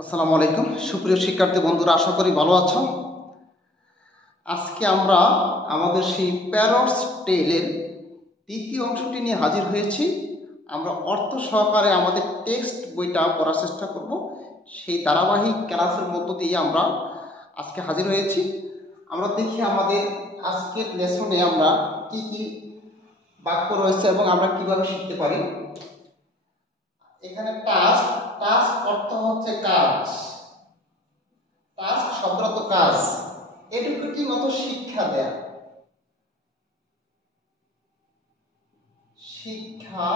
আসসালামু আলাইকুম সুপ্রিয় শিক্ষার্থী বন্ধুরা, আশা করি ভালো আছো। আজকে আমরা আমাদের সেই প্যারটস টেলের দ্বিতীয় অংশটি নিয়ে হাজির হয়েছি। আমরা অর্থ সহকারে আমাদের টেক্সট বইটা পড়ার চেষ্টা করব। সেই ধারাবাহিক ক্লাসের মধ্য দিয়ে আমরা আজকে হাজির হয়েছি। আমরা দেখি আমাদের আজকের লেসনে আমরা কি কি বাক্য রয়েছে এবং আমরা কিভাবে শিখতে পারি। এখানে টাস্ক, টাস্ক অর্থ হচ্ছে কাজ, টাস্ক শব্দত কাজ, এডুকেটিং অর্থ শিক্ষা দেয়া, শিক্ষা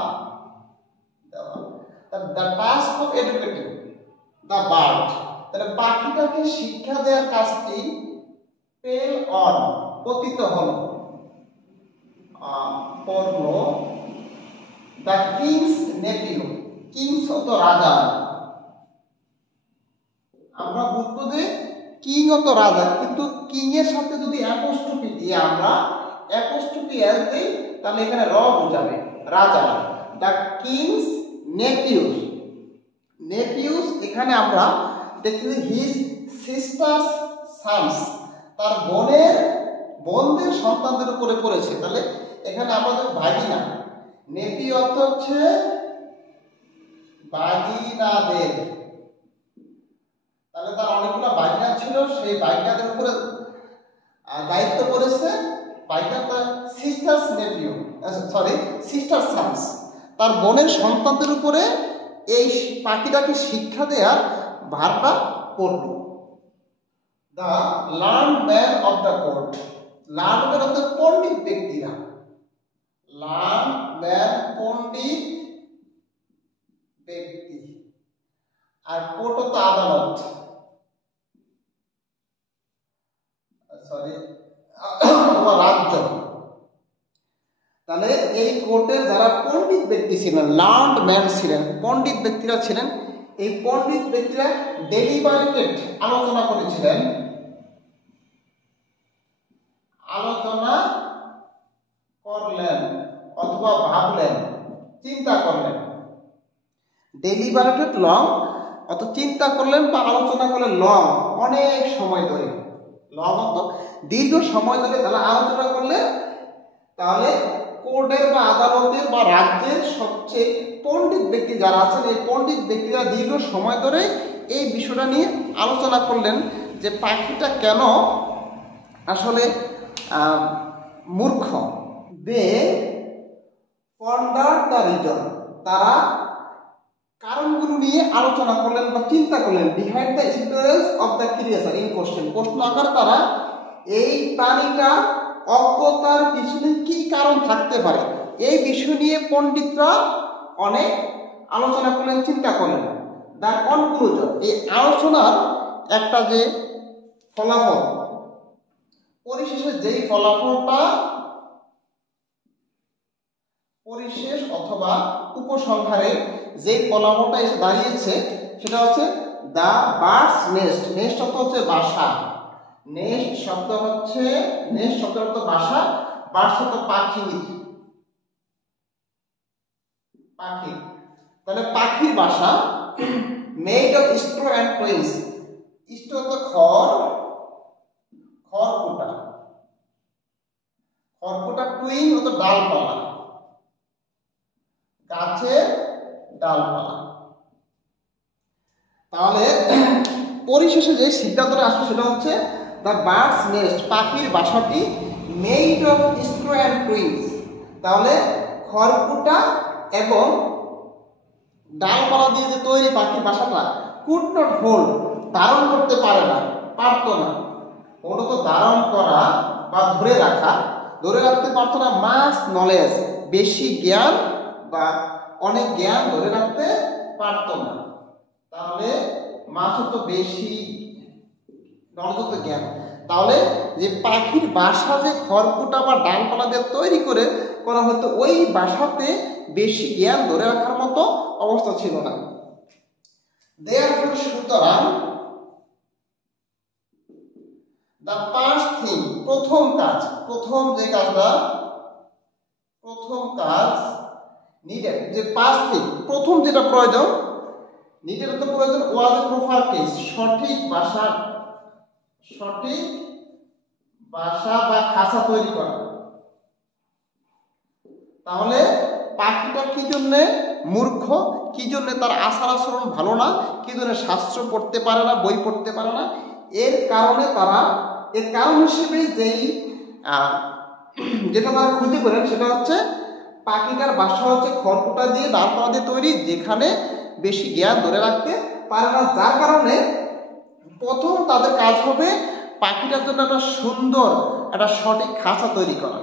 দেওয়া। The task of educating the bird, তাহলে পাখিটাকে শিক্ষা দেওয়ার কাজটি ফেল অন পতিত হল, পড়ল দ্য কিংস নেপিউ, কিংস অত রাজা। আমরা বুঝবো যে কিং অত রাজা, কিন্তু কিং এর সাথে যদি অ্যাপোস্ট্রফি দিয়ে আমরা অ্যাপোস্ট্রফি এস দেই তাহলে এখানে র বোঝাবে রাজা। দ্য কিংস নেপিউস, নেপিউস এখানে আমরা দেখি হিজ সিস্টার্স সানস, তার বোনদের সন্তানদের উপরে পড়েছে। তাহলে এখানে আমাদের ভাগিনা, নেপিউ অর্থ হচ্ছে বাগিনাদের, তাহলে তার অনেকগুলো বাগিনা ছিল, সেই বাগিনাদের উপরে দায়িত্ব পড়েছে। বাগিনা তার সিস্টার্স নেপিউ, সরি সিস্টার সানস, তার বোনের সন্তানদের উপরে এই পাখিটাকে শিক্ষা দেওয়ার ভারটা পড়ল। The learn man of the court, learn man of the পণ্ডিত ব্যক্তিরা, লার্ন ম্যান পণ্ডিত ব্যক্তি, আর কোর্ট হতো আদালত, সরি রাজ্য। তাহলে এই কোর্টের যারা পণ্ডিত ব্যক্তি ছিলেন, লার্নড ম্যান ছিলেন, পণ্ডিত ব্যক্তিরা ছিলেন, এই পণ্ডিত ব্যক্তিরা ডেলিবারেটেড আলোচনা করেছিলেন, আলোচনা করলেন অথবা ভাবলেন, চিন্তা করলেন। ডেলিবারেটেড লং অত চিন্তা করলেন বা আলোচনা করলেন লং, অনেক সময় ধরে, লং অত দীর্ঘ সময় ধরে তারা আলোচনা করলেন। তাহলে কোর্টের বা আদালতের বা রাজ্যের সবচেয়ে পণ্ডিত ব্যক্তি যারা আছেন, এই পণ্ডিত ব্যক্তিরা দীর্ঘ সময় ধরে এই বিষয়টা নিয়ে আলোচনা করলেন যে পাখিটা কেন আসলে মূর্খ। দে পন্ডার দ্য রিজন, তারা কারণগুলো নিয়ে আলোচনা করলেন বা চিন্তা করলেন। Behind the ignorance of the creation in question, প্রশ্ন আকারে তারা এই প্রাণীটা অজ্ঞতার পিছনে কি কারণ থাকতে পারে এই বিষয় নিয়ে পণ্ডিতরা অনেক আলোচনা করলেন, চিন্তা করলেন। দ্য কনক্লুশন, এই আলোচনার একটা যে ফলাফল, পরিশেষে যেই ফলাফলটা, পরিশেষ অথবা উপসংহারে যে ফলাফলটা এসে দাঁড়িয়েছে সেটা হচ্ছে দ্য বার্ডস নেস্ট, নেস্ট অর্থ হচ্ছে বাসা, নেস্ট শব্দ হচ্ছে, নেস্ট শব্দ অর্থ বাসা, বার্ডস অর্থ পাখি, পাখি, তাহলে পাখির বাসা, made of straw and twins, straw অর্থ খড়, খড়কুটা, খড়কুটা, টুইন অর্থ ডালপালা, গাছের ডালপালা। তাহলে পরিশেষে যে সিদ্ধান্তটা আসবে সেটা হচ্ছে দ্য বার্ডস নেস্ট, পাখির বাসাটি made of straw and twins, তাহলে খড়কুটা এবং ডালপালা দিয়ে যে তৈরি পাখির বাসাটা কুড নট হোল্ড, ধারণ করতে পারে না, পারত না, ওটা তো ধারণ করা বা ধরে রাখা, ধরে রাখতে পারত না, মাস নলেজ, বেশি জ্ঞান বা অনেক জ্ঞান ধরে রাখতে পারত না। তাহলে মাছ তো বেশি নলেজ তো জ্ঞান, তাহলে যে পাখির বাসা যে খড়কুটা বা ডালপালা দিয়ে তৈরি করে করা হতো, ওই বাসাতে বেশি জ্ঞান ধরে রাখার মতো অবস্থা ছিল না। দেয়ারফর, সুতরাং, দ্য ফার্স্ট থিং, প্রথম কাজ, প্রথম যে কাজটা, প্রথম কাজ নিডেড, যে ফার্স্ট থিং প্রথম যেটা প্রয়োজন, নিটের তো প্রয়োজন ওয়াজ এ প্রপার কেস, সঠিক বাসা বা খাঁচা তৈরি করা। তাহলে পাখিটা কি জন্য মূর্খ, কি জন্য তার আচার আচরণ ভালো না, কি জন্য শাস্ত্র পড়তে পারে না, বই পড়তে পারে না, এর কারণ হিসেবে যেটা তারা খুঁজে পেলেন সেটা হচ্ছে পাখিটার বাসা হচ্ছে খড়কুটা দিয়ে ডালপালা দিয়ে তৈরি, যেখানে বেশি জ্ঞান ধরে রাখতে পারে না, যার কারণে প্রথম তাদের কাজ হবে পাখিটার জন্য একটা সুন্দর একটা সঠিক খাঁচা তৈরি করা।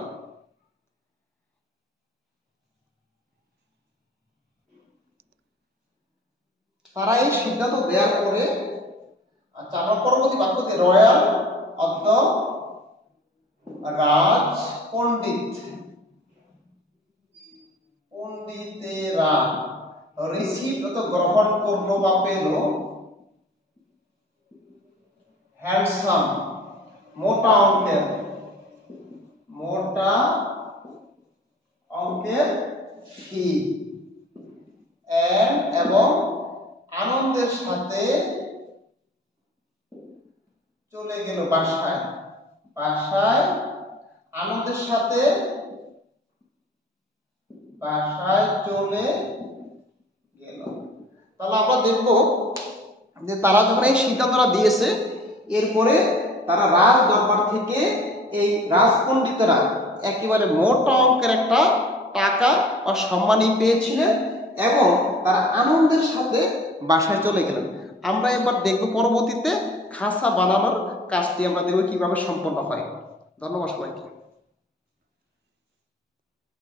তারা এই সিদ্ধান্ত দেওয়ার পরে, আচ্ছা আমরা পরবর্তী বাক্য দিয়ে রয়্যাল অফ দ্য রাজ পণ্ডিতেরা রিসিভ গ্রহণ করলো বা পেল হ্যান্ডসাম মোটা অঙ্কের ফি এবং আনন্দের সাথে চলে গেল বাসায় আনন্দের সাথে বাসায় চলে গেল। তাহলে আমরা দেখব যে তারা যখন এই সিদ্ধান্তটা দিয়েছে, এরপরে তারা রাজ দরবার থেকে এই রাজপণ্ডিতেরা একেবারে মোটা অঙ্কের একটা টাকা বা সম্মানই পেয়েছিলেন এবং তারা আনন্দের সাথে বাসায় চলে গেলেন। আমরা এবার দেখব পরবর্তীতে খাঁচা বানানোর কাজটি আমরা দেখব কিভাবে সম্পন্ন হয়। ধন্যবাদ সবাইকে।